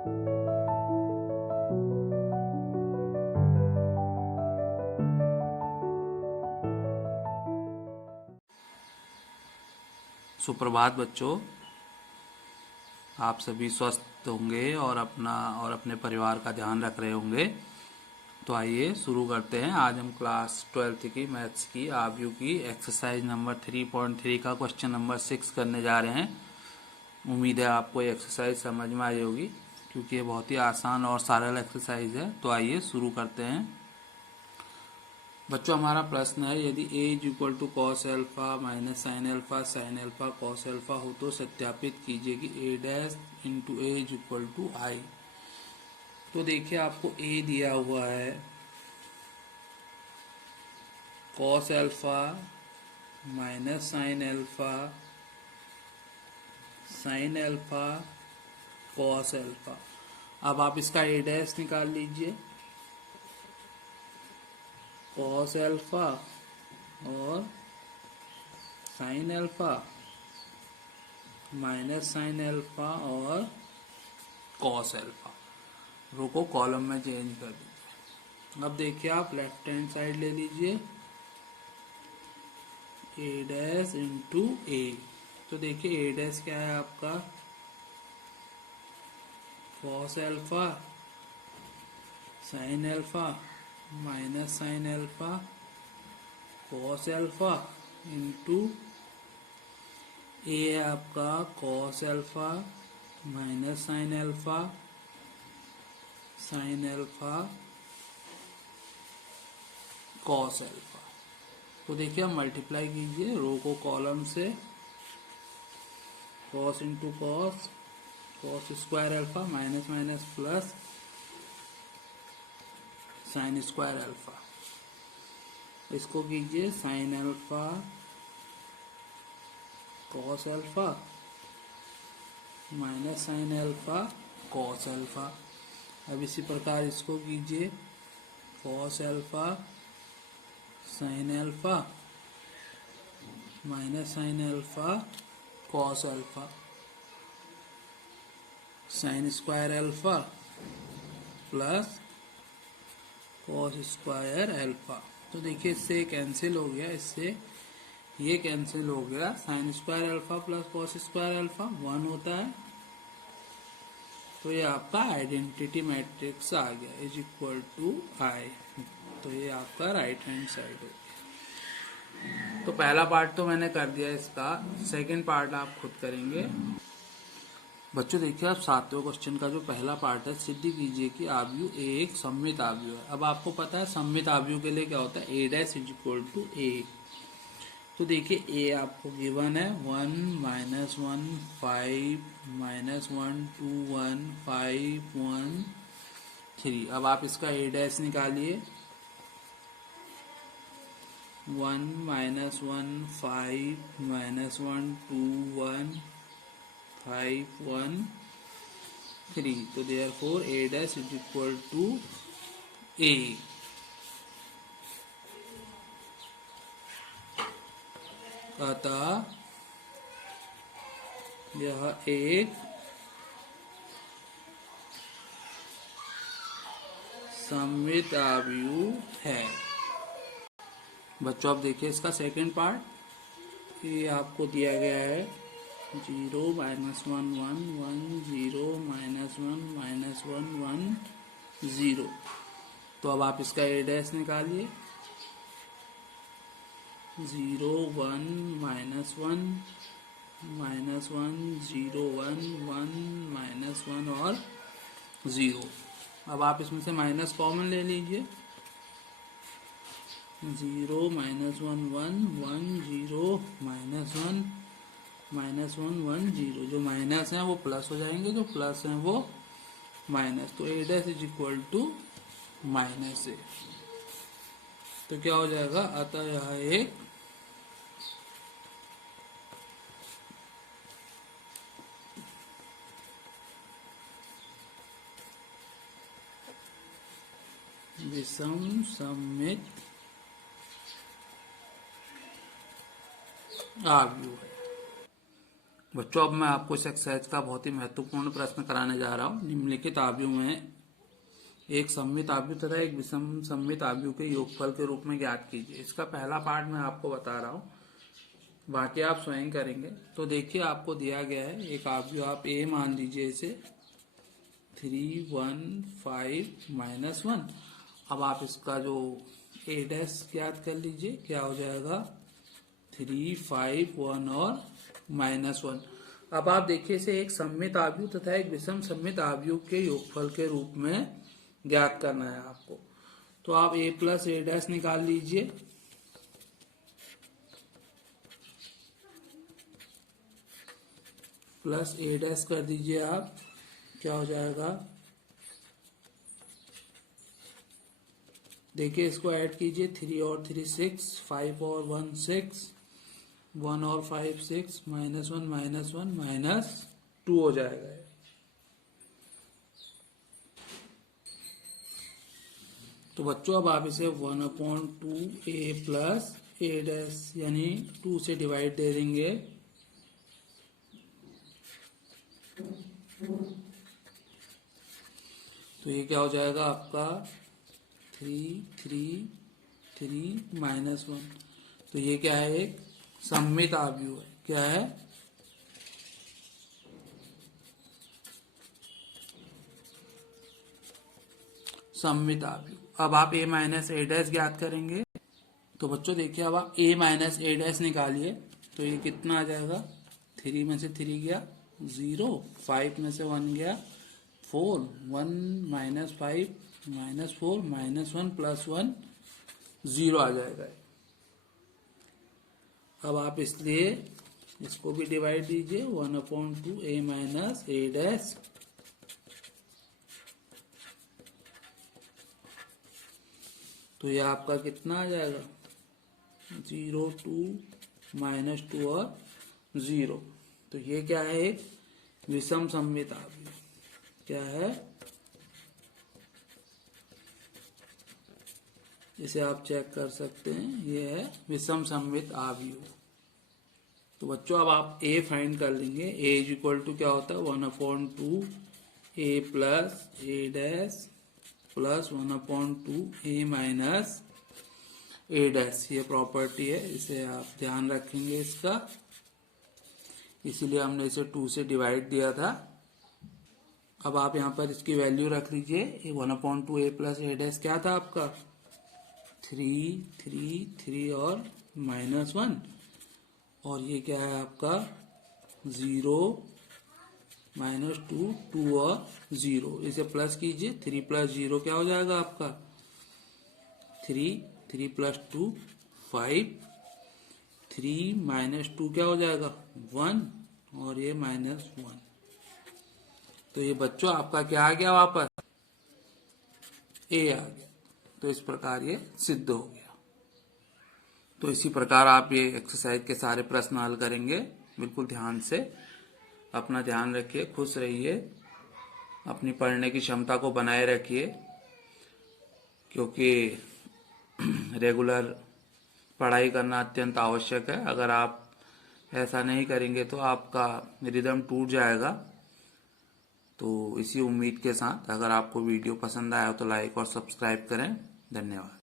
सुप्रभात बच्चों, आप सभी स्वस्थ होंगे और अपने परिवार का ध्यान रख रहे होंगे। तो आइए शुरू करते हैं। आज हम क्लास 12th की मैथ्स की आव्यू की एक्सरसाइज नंबर 3.3 का क्वेश्चन नंबर 6 करने जा रहे हैं। उम्मीद है आपको ये एक्सरसाइज समझ में आई होगी, क्योंकि ये बहुत ही आसान और सरल एक्सरसाइज है। तो आइए शुरू करते हैं। बच्चों, हमारा प्रश्न है, यदि a is equal to cos alpha minus sine alpha cos alpha हो तो सत्यापित कीजिए कि a dash into A is equal to I. तो देखिए, आपको a दिया हुआ है cos alpha minus sine alpha cos alpha. अब आप इसका a डैश निकाल लीजिए, कॉस एल्फा और sine alpha minus sine alpha और कॉस एल्फा। रो को कॉलम में चेंज कर दीजिए। अब देखिए, आप लेफ्ट हैंड साइड ले लीजिए, ए डैश इंटू ए। तो देखिए, ए डैश क्या है आपका, cos alpha sine alpha minus sine alpha cos alpha into A है आपका cos alpha minus sine alpha cos alpha. तो देखिए, आप मल्टीप्लाई कीजिए रो को कॉलम से, cos into cos, cos square alpha minus minus plus sine square alpha. इसको कीजिए sine alpha cos alpha minus sine alpha cos alpha. अब इसी प्रकार इसको कीजिए cos alpha sine alpha minus sine alpha cos alpha, sign square alpha plus cos square alpha. तो देखिए, इससे कैंसिल हो गया, इससे ये कैंसिल हो गया। Sign square alpha plus cos square alpha 1 होता है। तो ये आपका आइडेंटिटी मैट्रिक्स आ गया, इज इक्वल टू आई। तो ये आपका राइट हैंड साइड हो गया। तो पहला पार्ट तो मैंने कर दिया इसका, सेकंड पार्ट आप खुद करेंगे। बच्चों देखिए, आप 7वें क्वेश्चन का जो पहला पार्ट है, सिद्ध कीजिए कि आव्यू ए एक सममित आव्यू है। अब आपको पता है सममित आव्यू के लिए क्या होता है, ए डैश इज इक्वल टू ए। तो देखिए, ए आपको गिवन है 1 माइनस 1 5 माइनस 1 2 1 5 1 3। अब आप इसका ए डैश निकालिए, 1 माइनस 1 5 माइनस 1 2 1 5 1 3। तो therefore A dash is equal to A. अतः यह एक सममित आव्यूह है। बच्चों, आप देखिए इसका सेकंड पार्ट, ये आपको दिया गया है 0 माइनस 1 1 1 0 माइनस 1 माइनस 1 1 0। तो अब आप इसका ए डैश निकालिए, 0 1 माइनस 1 माइनस 1 0 1 1 माइनस 1 और 0। अब आप इसमें से माइनस कॉमन ले लीजिए, 0 माइनस 1 1 1 0 माइनस 1 माइनस 1 1 0। जो माइनस है वो प्लस हो जाएंगे, जो प्लस है वो माइनस। तो A dash is equal to minus A. तो क्या हो जाएगा, अतः यह एक विषम सममित आव्यूह है। बच्चों अब मैं आपको इस एक्सरसाइज का बहुत ही महत्वपूर्ण प्रश्न कराने जा रहा हूँ। निम्नलिखित आव्यूह में एक सममित आव्यूह तथा एक विषम सममित आव्यूह के योगफल के रूप में ज्ञात कीजिए। इसका पहला पार्ट मैं आपको बता रहा हूँ, बाकी आप स्वयं करेंगे। तो देखिए आपको दिया गया है एक आव्यूह, आप ए मान लीजिए इसे 3 1 5 -1। अब आप इसका जो ए डैश ज्ञात कर लीजिए, क्या हो जाएगा 3 5 1 और -1। अब आप देखिए इसे एक सममित आव्यूह तथा एक विषम सममित आव्यूह के योगफल के रूप में ज्ञात करना है आपको। तो आप a प्लस ए डैश निकाल लीजिए, प्लस ए डैश कर दीजिए आप, क्या हो जाएगा, देखिए इसको ऐड कीजिए, 3 और 3 6, 5 और 1 6, 1 और 5 6, -1 -2 हो जाएगा। तो बच्चों अब आप इसे 1/2 a प्लस ए डैश यानी 2 से डिवाइड दे देंगे। तो ये क्या हो जाएगा आपका 3 3 3 -1। तो ये क्या है, एक सममित आव्यूह है। क्या है, सममित आव्यूह। अब आप a माइनस ए डैश ज्ञात करेंगे। तो बच्चों देखिए अब आप a माइनस ए डैश निकालिए, तो ये कितना आ जाएगा, 3 में से 3 गया 0, 5 में से 1 गया 4, 1 -5 -4 -1 + 1 0 आ जाएगा। अब आप इसलिए इसको भी डिवाइड दीजिए, 1/2 a माइनस ए डैश। तो ये आपका कितना आ जाएगा, 0 2 -2 और 0। तो ये क्या है, एक विषम सममित आव्यूह। क्या है, इसे आप चेक कर सकते हैं, ये है विषम सममित आव्यूह। तो बच्चों अब आप a फाइंड कर लेंगे। a इज इक्वल टू क्या होता है, 1/2 a plus A dash plus 1/2 a minus A dash. ये प्रॉपर्टी है, इसे आप ध्यान रखेंगे इसका, इसीलिए हमने इसे 2 से डिवाइड दिया था। अब आप यहाँ पर इसकी वैल्यू रख लीजिए, 1/2 a प्लस ए डैश क्या था आपका, 3 3 3 और -1। और ये क्या है आपका 0 -2 2 और 0। इसे प्लस कीजिए, 3 + 0 क्या हो जाएगा आपका 3, 3 + 2 5, 3 - 2 क्या हो जाएगा 1 और ये -1। तो ये बच्चों आपका क्या आ गया, वापस a आ गया। तो इस प्रकार ये सिद्ध हो गया। तो इसी प्रकार आप ये एक्सरसाइज के सारे प्रश्न हल करेंगे। बिल्कुल ध्यान से, अपना ध्यान रखिए, खुश रहिए, अपनी पढ़ने की क्षमता को बनाए रखिए, क्योंकि रेगुलर पढ़ाई करना अत्यंत आवश्यक है। अगर आप ऐसा नहीं करेंगे तो आपका रिदम टूट जाएगा। तो इसी उम्मीद के साथ, अगर आपको वीडियो पसंद आया तो लाइक और सब्सक्राइब करें। धन्यवाद।